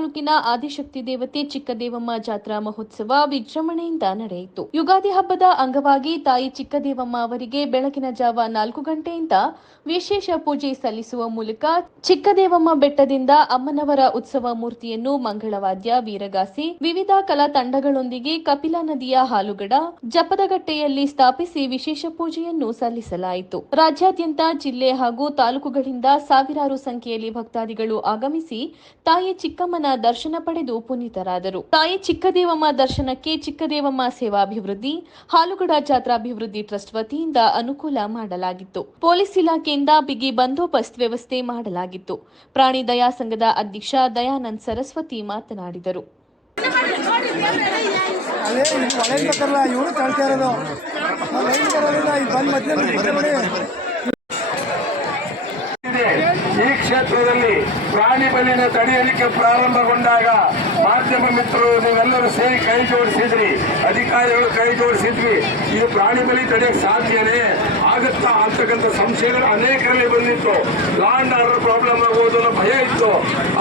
ತಾಲೂಕಿನ ಆದಿಶಕ್ತಿ ದೇವತೆ ಚಿಕ್ಕದೇವಮ್ಮ ಜಾತ್ರಾ ಮಹೋತ್ಸವ ವಿಜೃಂಭಣೆಯಿಂದ ನಡೆಯಿತು. ಯುಗಾದಿ ಹಬ್ಬದ ಅಂಗವಾಗಿ ತಾಯಿ ಚಿಕ್ಕದೇವಮ್ಮ ಅವರಿಗೆ ಬೆಳಕಿನ ಜಾವ ನಾಲ್ಕು ಗಂಟೆಯಿಂದ ವಿಶೇಷ ಪೂಜೆ ಸಲ್ಲಿಸುವ ಮೂಲಕ ಚಿಕ್ಕದೇವಮ್ಮ ಬೆಟ್ಟದಿಂದ ಅಮ್ಮನವರ ಉತ್ಸವ ಮೂರ್ತಿಯನ್ನು ಮಂಗಳವಾದ್ಯ, ವೀರಗಾಸಿ, ವಿವಿಧ ಕಲಾ ತಂಡಗಳೊಂದಿಗೆ ಕಪಿಲಾ ನದಿಯ ಹಾಲುಗಡ, ಜಪದಗಟ್ಟೆಯಲ್ಲಿ ಸ್ಥಾಪಿಸಿ ವಿಶೇಷ ಪೂಜೆಯನ್ನು ಸಲ್ಲಿಸಲಾಯಿತು. ರಾಜ್ಯಾದ್ಯಂತ ಜಿಲ್ಲೆ ಹಾಗೂ ತಾಲೂಕುಗಳಿಂದ ಸಾವಿರಾರು ಸಂಖ್ಯೆಯಲ್ಲಿ ಭಕ್ತಾದಿಗಳು ಆಗಮಿಸಿ ತಾಯಿ ಚಿಕ್ಕಮ್ಮನ ದರ್ಶನ ಪಡೆದು ಪುನೀತರಾದರು. ತಾಯಿ ಚಿಕ್ಕದೇವಮ್ಮ ದರ್ಶನಕ್ಕೆ ಚಿಕ್ಕದೇವಮ್ಮ ಸೇವಾಭಿವೃದ್ಧಿ ಹಾಲುಗಡ ಜಾತ್ರಾಭಿವೃದ್ಧಿ ಟ್ರಸ್ಟ್ ವತಿಯಿಂದ ಅನುಕೂಲ ಮಾಡಲಾಗಿತ್ತು. ಪೊಲೀಸ್ ಇಲಾಖೆಯಿಂದ ಬಿಗಿ ಬಂದೋಬಸ್ತ್ ವ್ಯವಸ್ಥೆ ಮಾಡಲಾಗಿತ್ತು. ಪ್ರಾಣಿ ದಯಾ ಸಂಘದ ಅಧ್ಯಕ್ಷ ದಯಾನಂದ್ ಸರಸ್ವತಿ ಮಾತನಾಡಿದರು. ಅದೇ ಒಳಗೆ ಇರೋದು. ನಾವು ಲೈನ್ ಬಂದು ಮಧ್ಯದಲ್ಲಿ. ಈ ಕ್ಷೇತ್ರದಲ್ಲಿ ಪ್ರಾಣಿ ಬಲಿನ ತಡೆಯಲಿಕ್ಕೆ ಪ್ರಾರಂಭಗೊಂಡಾಗ ಮಾಧ್ಯಮ ಮಿತ್ರರು ನೀವೆಲ್ಲರೂ ಸೇರಿ ಕೈ ಜೋಡಿಸಿದ್ರಿ. ಅಧಿಕಾರಿಗಳು ಕೈ ಜೋಡಿಸಿದ್ವಿ. ಈ ಪ್ರಾಣಿ ಬಲಿ ತಡೆಯಕ್ಕೆ ಸಾಧ್ಯನೇ ಆಗುತ್ತಾ? ಅಂತಕ್ಕಂಥ ಸಂಶಯಗಳು ಅನೇಕರಲ್ಲಿ ಬಂದಿತ್ತು. ಲಾಂಡ್ ಆರ್ಡರ್ ಪ್ರಾಬ್ಲಮ್ ಆಗುವುದು ಭಯ ಇತ್ತು.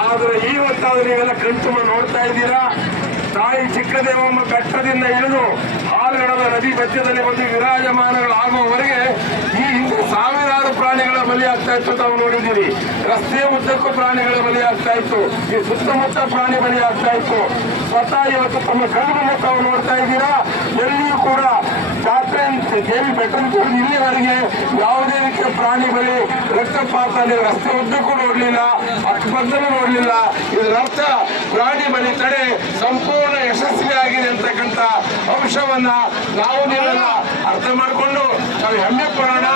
ಆದರೆ ಇವತ್ತಾದ್ರೂ ನೀವೆಲ್ಲ ಕಣ್ತುಂಬ ನೋಡ್ತಾ ಇದ್ದೀರಾ? ತಾಯಿ ಚಿಕ್ಕದೇವಮ್ಮ ಬೆಟ್ಟದಿಂದ ಇಳಿದು ಹಾಲುಗಡದ ನದಿ ಮಧ್ಯದಲ್ಲಿ ಬಂದು ವಿರಾಜಮಾನಗಳಾಗುವವರೆಗೆ ಈ ಹಿಂದೆ ಸಾವಿರಾರು ಪ್ರಾಣಿಗಳ ಬಲಿ ಆಗ್ತಾ ಇತ್ತು ತಾವು ನೋಡಿದ್ದೀರಿ. ರಸ್ತೆ ಉದ್ದಕ್ಕೂ ಪ್ರಾಣಿಗಳ ಬಲಿ ಆಗ್ತಾ ಇತ್ತು. ಈ ಸುತ್ತಮುತ್ತ ಪ್ರಾಣಿ ಬಲಿ ಆಗ್ತಾ ಇತ್ತು. ಸ್ವತಃ ಇವತ್ತು ತಮ್ಮ ಕಣ್ಣು ತಾವು ನೋಡ್ತಾ ಇದ್ದೀರಾ? ಎಲ್ಲಿಯೂ ಕೂಡ ಜಾತ್ರೆ ದೇವಿ ಬೆಟ್ಟದ ಇಲ್ಲಿವರೆಗೆ ಯಾವುದೇ ರೀತಿಯ ಪ್ರಾಣಿ ಬಲಿ, ರಕ್ತಪಾತ ರಸ್ತೆ ಉದ್ದಕ್ಕೂ ನೋಡ್ಲಿಲ್ಲ ಅಕ್ಕಪಕ್ಕದಲ್ಲೂ ಇದರ ಅರ್ಥ, ಪ್ರಾಣಿ ಬಲಿ ತಡೆ ಸಂಪೂರ್ಣ ಯಶಸ್ವಿಯಾಗಿದೆ ಅಂತಕ್ಕಂಥ ಅಂಶವನ್ನ ನಾವು ನೀವೆಲ್ಲ ಅರ್ಥ ಮಾಡಿಕೊಂಡು ನಾವು ಹೆಮ್ಮೆ ಪಡೋಣ.